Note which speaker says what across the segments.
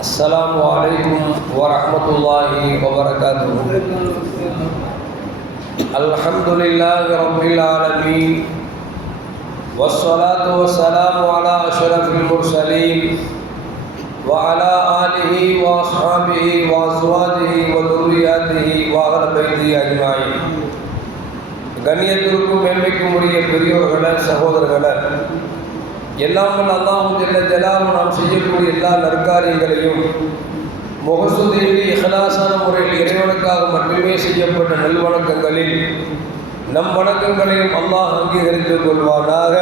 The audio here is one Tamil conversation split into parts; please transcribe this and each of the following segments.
Speaker 1: السلام عليكم ورحمة الله وبركاته الحمد لله رب العالمين والصلاة والسلام على أشرف المرسلين وعلى آله وأصحابه وأزواجه وذرياته وأهل بيته أجمعين கண்ணியத்திற்கும் மேன்மைக்கும் உரிய பெரியோர்கள சகோதரர்கள எல்லாம் அல்லாஹும் ஜெல்ல ஜலாலும் நாம் செய்யக்கூடிய எல்லா நற்காரியங்களையும் முகசுதேவி இஹலாசான முறையில் இறைவனுக்காக மட்டுமே செய்யப்பட்ட நல்வணக்கங்களில் நம் வணக்கங்களையும் அல்லாஹ் அங்கீகரித்துக் கொள்வானாக.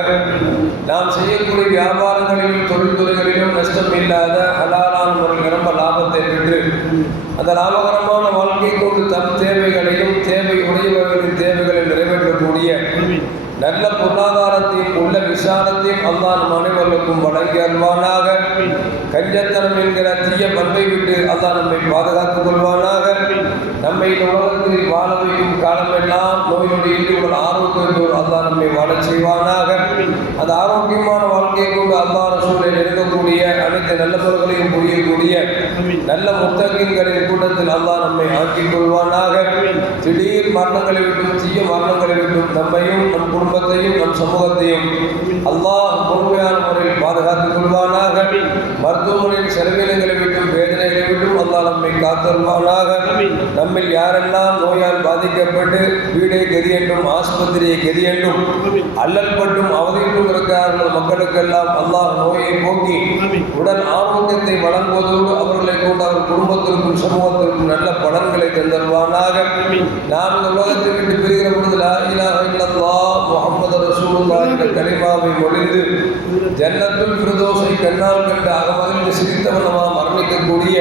Speaker 1: நாம் செய்யக்கூடிய வியாபாரங்களிலும் தொழில்துறைகளிலும் நஷ்டம் இல்லாத ஹலாலான முறையில் நிரம்ப லாபத்தை பெற்று அந்த லாபகரமான வாழ்க்கை கொண்டு தம் தேவைகளையும் தேவை உடையவர்களின் தேவைகளை நிறைவேற்றக்கூடிய நல்ல பொருளாதாரத்தையும் உள்ள விசாலத்தையும் அல்லாஹ் நம் அனைவருக்கும் வழங்கி அல்வானாக கஞ்சத்தனம் என்கிற தீய பண்பை விட்டு அல்லாஹ் நம்மை பாதுகாத்துக் கொள்வானாக. நம்மை இந்த உலகத்தில் வாழ வைக்கும் காலமெல்லாம் நோயோடு ஈடுபட ஆரோக்கியத்தோடு அல்லாஹ் நம்மை வாழ செய்வானாக. அந்த ஆரோக்கியமான வாழ்க்கையை கொண்டு அல்லாஹ் சூழலில் இருக்கக்கூடிய அனைத்து நல்ல பொருள்களையும் புரியக்கூடிய நல்ல முத்தகின்களின் கூட்டத்தில் அல்லாஹ் நம்மை ஆக்கிக் கொள்வானாக. திடீர் மரணங்களை விட்டும் தீய மரணங்களை விட்டும் நம்மையும் நம் குடும்பத்தையும் நம் சமூகத்தையும் அல்லாஹ் பொறுமையான முறையில் பாதுகாத்துக் கொள்வானாக. மருத்துவமனையில் செலவினங்களை விட்டும் வேதனைகளை விட்டும் அல்லாஹ் நம்மை காத்தருவானாக நம்மில் யாரெல்லாம் நோயால் பாதிக்கப்பட்டு வீடை கதி என்றும் ஆஸ்பத்திரியை கதி என்றும் அல்லல் பட்டும் அவதியிட்டும் இருக்கிறார்கள் மக்களுக்கெல்லாம் அல்லாஹ் நோயை போக்கி உடல் ஆரோக்கியத்தை வழங்குவதோடு அவர்களை கொண்டு அவர் குடும்பத்திற்கும் சமூகத்திற்கும் நல்ல பலன்களை தந்தருவானாக நாம் இந்த உலகத்தை விட்டு பிரிகிற பொழுது லா இலாஹ இல்லல்லாஹ் முஹம்மது ரசூலுல்லாஹ் ஒழிந்து கலிமாவை மொழிந்து ஜன்னத்துல் ஃபிர்தௌஸை கண்ணால் கண்டு அகமகிழ்ந்து சிரித்தவனமா மரணிக்கக்கூடிய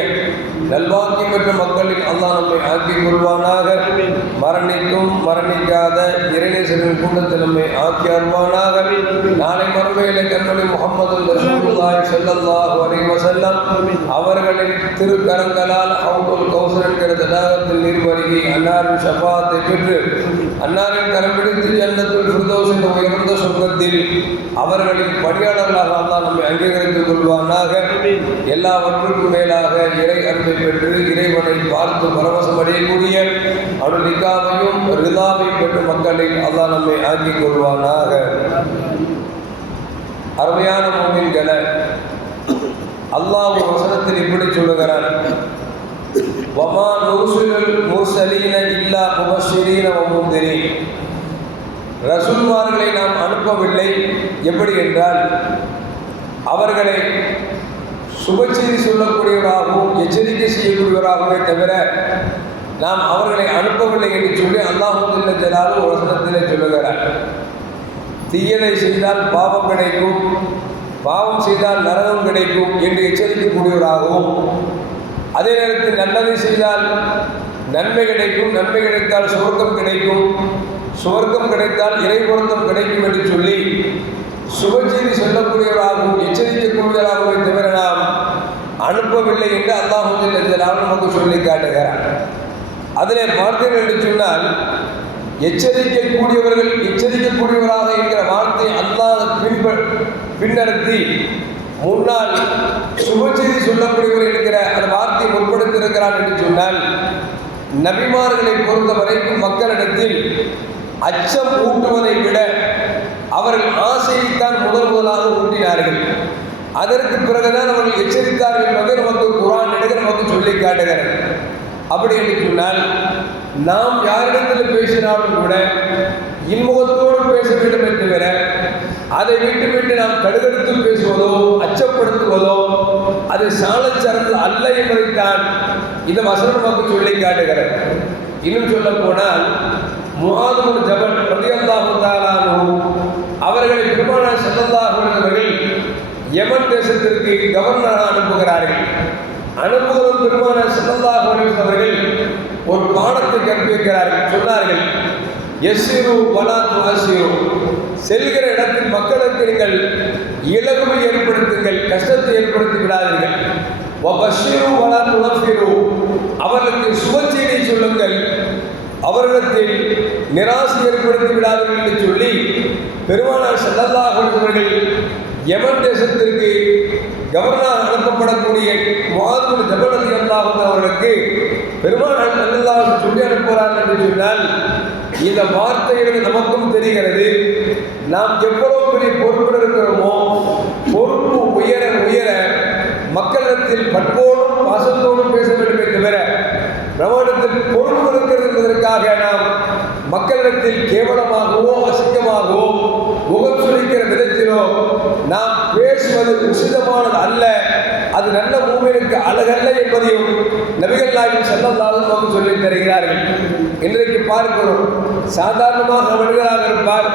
Speaker 1: நல்வாக்கியம் பெற்ற மக்களில் அல்லாஹ் நம்மை ஆக்கிக் கொள்வானாக. மரணிக்கும் மரணிக்காத இறைநேசரின் கூட்டத்தில் நம்மை ஆக்கி அருவானாக நாளை மறுமையில கண்மணி முகமது ரசூலுல்லாஹி ஸல்லல்லாஹு அலைஹி வஸல்லம் அவர்களின் திருக்கரங்களால் ஹவுதுல் கௌசர் என்கிற தடாகத்தில் நீர் வருகி அன்னாரின் ஷஃபாத்தை பெற்று அன்னாரின் கரம் பிடித்து ஜன்னத்துல் என்ற உயர்ந்த சொர்க்கத்தில் அவர்களின் பணியாளர்களாக தான் நம்மை அங்கீகரித்துக் கொள்வானாக. எல்லாவற்றுக்கும் மேலாக இறை அன்பை பெற்று இறைவனை பார்த்து பரவசம் அடையக்கூடிய அவருடைய நிக்காவையும் ரிதாவையும் பெற்ற மக்களை அல்லாஹ் நம்மை ஆக்கிக் கொள்வானாக. அருமையான மோமின்களை அல்லாஹ் ஒரு வசனத்தில் இப்படி சொல்லுகிறான். வமா நூசுல் முர்சலீன இல்லா முபஷிரீன வமுந்திரீன் ரசூல்மார்களை நாம் அனுப்பவில்லை. எப்படி என்றால் அவர்களை சுபச்செய்தி சொல்லக்கூடியவராகவும் எச்சரிக்கை செய்யக்கூடியவராகவே தவிர நாம் அவர்களை அனுப்பவில்லை என்று சொல்லி அல்லாஹுல்ல ஜலாலும் ஒரு வசனத்திலே சொல்லுகிறார். தீயதை செய்தால் பாவம் கிடைக்கும் பாவம் செய்தால் நரகம் கிடைக்கும் என்று எச்சரிக்கக்கூடியவராகவும் அதே நேரத்தில் நல்லதை செய்தால் நன்மை கிடைக்கும் நன்மை கிடைத்தால் சுவர்க்கம் கிடைக்கும். சுவர்க்கம் கிடைத்தால் இறை பொருத்தம் கிடைக்கும் என்று சொல்லி சுபச்செய்தி சொல்லக்கூடியவராகவும் எச்சரிக்கக்கூடியவராகவே தவிர நாம் அனுப்பவில்லை என்று அல்லாஹுல்லால் நமக்கு சொல்லி காட்டுகிறார். அதிலே பார்த்தீர்கள் என்று சொன்னால் எச்சரிக்கக்கூடியவர்கள் எச்சரிக்கக்கூடியவராக என்கிற வார்த்தை அல்லாத பின்ப பின்னடத்தி முன்னால் சுபச்செய்தி சொல்லக்கூடியவர் என்கிற அந்த வார்த்தையை முற்படுத்தியிருக்கிறார் என்று சொன்னால் நபிமார்களை பொறுத்த வரைக்கும் மக்களிடத்தில் அச்சம் ஊட்டுவதை விட அவர்கள் ஆசையைத்தான் முதல் முதலாக ஊட்டினார்கள். அதற்கு பிறகுதான் அவர்கள் எச்சரித்தார்கள் என்பதை நமக்கு குரான் எடுக்க நமக்கு சொல்லி காட்டுகிறார் அப்படி என்று சொன்னால் நாம் யாரிடத்தில் பேசினாலும் கூட இன்முகத்தோடு பேச வேண்டும் என்று தவிர அதை விட்டுவிட்டு நாம் கடுகடுத்து பேசுவதோ அச்சப்படுத்துவதோ அது சாலச்சரந்து அல்ல என்பதைத்தான் இந்த வசனம் நமக்கு சொல்லி காட்டுகிறார் இன்னும் சொல்ல போனால் முகாதுமுன் ஜபன் பிரதியல்லாஹு அவர்களை பெருமான செல்லல்லாஹு யமன் தேசத்திற்கு கவர்னராக அனுப்புகிறார்கள். அனுப்புவதும் பெருமான செல்லல்லாஹு அவர்கள் ஒரு பாடத்தை கற்பிக்கிறார்கள் சொன்னார்கள் எஸ்ஸிரு வலா துஹசிரு செல்கிற இடத்தில் மக்களுக்கு நீங்கள் இலகுவை ஏற்படுத்துங்கள் கஷ்டத்தை ஏற்படுத்தி விடாதீர்கள். அவர்களுக்கு சுபச்செய்தியை சொல்லுங்கள். அவர்களிடத்தில் நிராசை ஏற்படுத்தி விடாதீர்கள் என்று சொல்லி பெருமானார் செல்லல்லாஹ் அவர்கள் எமன் தேசத்திற்கு கவர்னர் அனுப்பப்படக்கூடிய மாதிரி ஜபலத்தில் அல்லாஹ் அவர்களுக்கு பெருமானார் நல்லதாக சொல்லி அனுப்புகிறார் என்று சொன்னால் இந்த வார்த்தைகள் நமக்கும் தெரிகிறது. நாம் எவ்வளவு பெரிய பொறுப்பில் இருக்கிறோமோ பொறுப்பு உயர உயர மக்களிடத்தில் பண்போடும் பாசத்தோடும் பேச வேண்டுமே தவிர நம்மிடத்தில் பொறுப்பு இருக்கிறது என்பதற்காக நாம் மக்களிடத்தில் கேவலமாகவோ அசிங்கமாகவோ முகம் சுழிக்கிற விதத்திலோ நாம் பேசுவது உசிதமானது அல்ல. அது நல்ல மூமினுக்கு அழகல்ல என்பதையும் நபிகள் நாயகம் செல்லந்தாலும் நமக்கு சொல்லித் தருகிறார்கள். இன்றைக்கு பார்க்கிறோம். சாதாரணமாக மனிதராக இருப்பார்.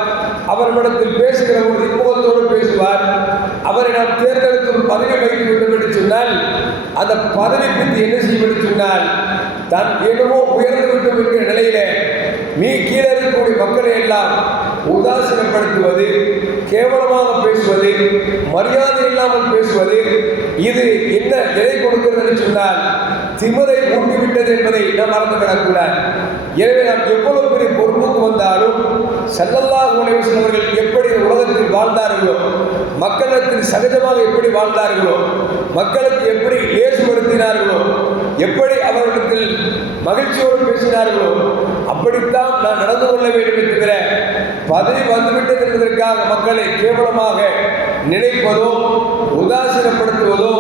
Speaker 1: அவரிடத்தில் பேசுகிற ஒரு இன்முகத்தோடு பேசுவார். அவரை நாம் தேர்ந்தெடுக்கும் பதவி வைத்து வேண்டும் என்று சொன்னால் அந்த பதவி பற்றி என்ன செய்யும் என்று சொன்னால் தான் என்னமோ உயர்ந்து விட்டோம் என்கிற நிலையில நீ கீழே இருக்கக்கூடிய மக்களை எல்லாம் உதாசீனப்படுத்துவது கேவலமாக பேசுவது மரியாதை இல்லாமல் பேசுவது இது என்ன எதை கொடுக்கிறது என்று சொன்னால் திமுறை மூட்டிவிட்டது என்பதை நாம் மறந்துவிடக்கூடாது. எனவே நாம் எவ்வளவு பெரிய பொறுப்புக்கு வந்தாலும் செல்லல்லா உணவு அவர்கள் எப்படி உலகத்தில் வாழ்ந்தார்களோ மக்களிடத்தில் சகஜமாக எப்படி வாழ்ந்தார்களோ மக்களுக்கு எப்படி ஏசுபடுத்தினார்களோ எப்படி அவர்களிடத்தில் மகிழ்ச்சியோடு பேசினார்களோ அப்படித்தான் நான் நடந்து கொள்ள வேண்டும் என்கிற பதவி வந்துவிட்டது என்பதற்காக மக்களை கேவலமாக நினைப்பதோ உதாசீனப்படுத்துவதோ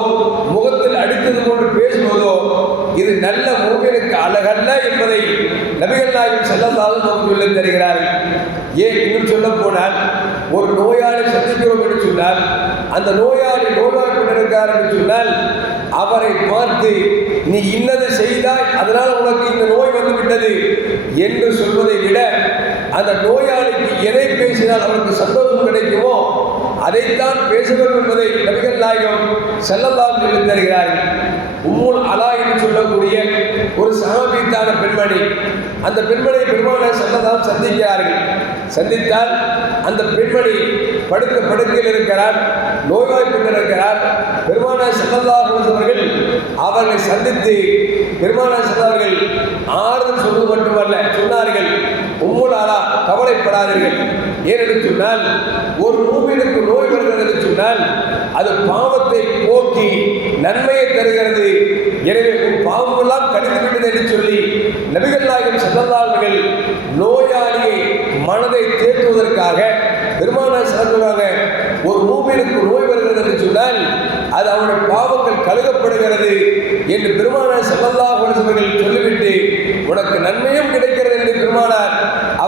Speaker 1: முகத்தை அடித்தது போன்று பேசுவதோ இது நல்ல மூவினுக்கு அழகல்ல என்பதை நபிகள் நாயகம் செல்லந்தாலும் நமக்கு சொல்லித் தருகிறார்கள். ஏன் இன்னும் சொல்ல போனால் ஒரு நோயாளி சந்திக்கிறோம் என்று சொன்னால் அந்த நோயாளி நோயாளி இருக்கார் என்று சொன்னால் அவரை பார்த்து நீ இன்னது செய்தாய் அதனால் உனக்கு இந்த நோய் வந்து விட்டது என்று சொல்வதை விட அந்த நோயாளிக்கு எதை பேசினால் அவருக்கு சந்தோஷம் கிடைக்குமோ அதைத்தான் பேசுகிறோம் என்பதை நபிகள் நாயகம் செல்லல்லாம் தருகிறார்கள் உம்முல் அலா என்று சொல்லக்கூடிய ஒரு சகாபித்தான பெண்மணி. அந்த பெண்மணி பெருமான செல்லதான் சந்திக்கிறார்கள். சந்தித்தால் அந்த பெண்மணி படுக்க படுக்கையில் இருக்கிறார் நோய்வாய்ப்பட்டு இருக்கிறார். பெருமான செல்லல்லாஹ் அவர்கள் அவர்களை சந்தித்து பெருமான செல்லவர்கள் ஆறுதல் சொல்வது மட்டுமல்ல சொன்னார்கள் உம்முல் அலா கவலைப்படாதீர்கள். ஏனென்று சொன்னால் ஒரு மூமினுக்கு நோய் வருகிறது என்று சொன்னால் அது பாவத்தை போக்கி நன்மையை தருகிறது. எனவே உன் பாவமெல்லாம் கடிந்து விட்டது என்று சொல்லி நபிகள் நாயகம் செல்லல்லார்கள் நோயாளியை மனதை தேற்றுவதற்காக பெருமான சொல்லுவாங்க ஒரு மூமினுக்கு நோய் வருகிறது என்று சொன்னால் அது அவனுடைய பாவங்கள் கழுகப்படுகிறது என்று பெருமானார் செல்லல்லா அவர்கள் சொல்லிவிட்டு உனக்கு நன்மையும் கிடைக்கிறது என்று பெருமானார்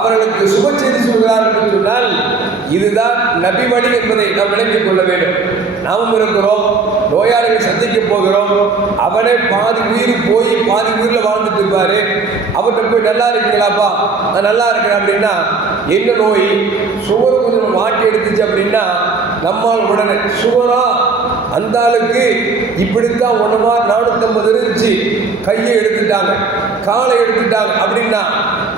Speaker 1: அவர்களுக்கு சுப செய்தி சொல்கிறார் என்று சொன்னால் இதுதான் நபி வழி என்பதை நாம் விளங்கிக் கொள்ள வேண்டும். நாமும் இருக்கிறோம் நோயாளிகளை சந்திக்க போகிறோம் அவனே பாதி உயிர் போய் பாதி உயிரில் வாழ்ந்துட்டு இருப்பாரு. அவர்கிட்ட போய் நல்லா இருக்கீங்களாப்பா நான் நல்லா இருக்கிறேன் அப்படின்னா என்ன நோய்? சுவர் கொஞ்சம் மாட்டி எடுத்துச்சு அப்படின்னா நம்மால் உடனே சுவரா? அந்த ஆளுக்கு இப்படித்தான் ஒன்றுமா நானூற்றம்பது இருந்துச்சு கையை எடுத்துட்டாங்க. காலை எடுத்துட்டாங்க அப்படின்னா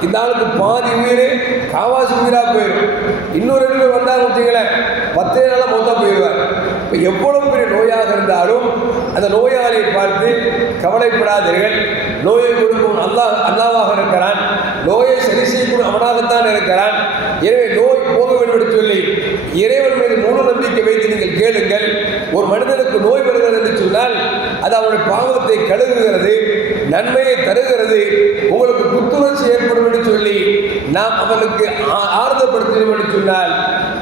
Speaker 1: இந்த ஆளுக்கு பாதி உயிர் காவாசி உயிராக போயிடும் இன்னொரு ரெண்டு பேர் வந்தாங்க வச்சுங்களேன் பத்தே நாளாக மொத்தம் போயிடுவார் இப்போ எவ்வளவு பெரிய நோயாக இருந்தாலும் அந்த நோயாளியை பார்த்து கவலைப்படாதீர்கள். நோயை கொடுக்கும் அல்லாஹ் அல்லாவாக இருக்கிறான். நோயை சரி செய்யக்கூடிய அவனாகத்தான் இருக்கிறான். எனவே நோய் போக சொல்லி இறைவன் மீது முழு நம்பிக்கை வைத்து நீங்கள் கேளுங்கள். ஒரு மனிதனுக்கு நோய் வருகிறது என்று சொன்னால் அது அவனுடைய பாவத்தை கழுகுகிறது நன்மையை தருகிறது உங்களுக்கு புத்துணர்ச்சி ஏற்படும் என்று சொல்லி நாம் அவனுக்கு ஆ- ஆறுதல்படுத்தணும் என்று சொன்னால்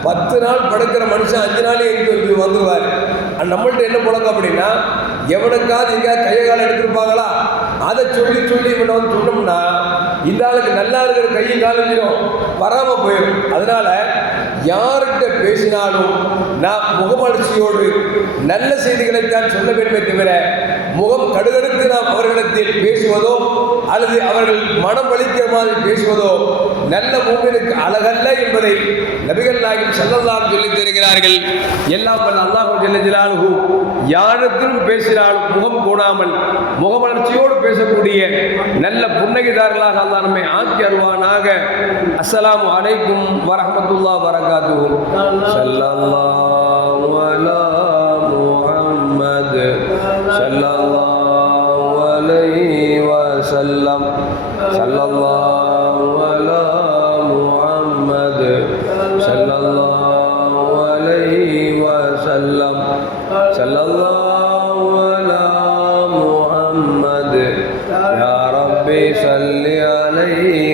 Speaker 1: பத்து நாள் படுக்கிற மனுஷன் அஞ்சு நாளே இருந்து வந்துருவார். நம்மள்ட்ட என்ன புழக்கம் அப்படின்னா எவனுக்காவது எங்கேயாவது கையை காலம் எடுத்திருப்பாங்களா? அதை சொல்லி சொல்லி இவனை வந்து சொன்னோம்னா இந்த ஆளுக்கு நல்லா இருக்கிற கையும் காலஞ்சிடும் வராமல் போயிடும் அதனால யார்கிட்ட பேசினாலும் நாம் முகமலர்ச்சியோடு நல்ல செய்திகளைத்தான் சொல்ல வேண்டுமே தவிர முகம் கடுகடுத்து நாம் அவர்களிடத்தில் பேசுவதோ அல்லது அவர்கள் மனம் வலிக்கிற மாதிரி பேசுவதோ நல்ல மூமினுக்கு அழகல்ல என்பதை நபிகள் நாயகம் செல்லலாம் சொல்லித் தருகிறார்கள். எல்லாம் வல்ல அல்லாஹ் ஜல்ல யாரிடத்திலும் பேசினாலும் முகம் கூடாமல் முகமலர்ச்சியோடு பேசக்கூடிய நல்ல புன்னகைதாரர்களாக அல்லாஹ் நம்மை ஆக்கி அருவானாக அஸ்லாம் அலைக்கும் வரமத்துல்லா வரகாத்துஹு ஸல்லல்லாஹு அலா முஹம்மத். ஸல்லல்லாஹு அலைஹி வஸல்லம். அலா அலைஹி வஸல்லம். ربي صل عليه وسلم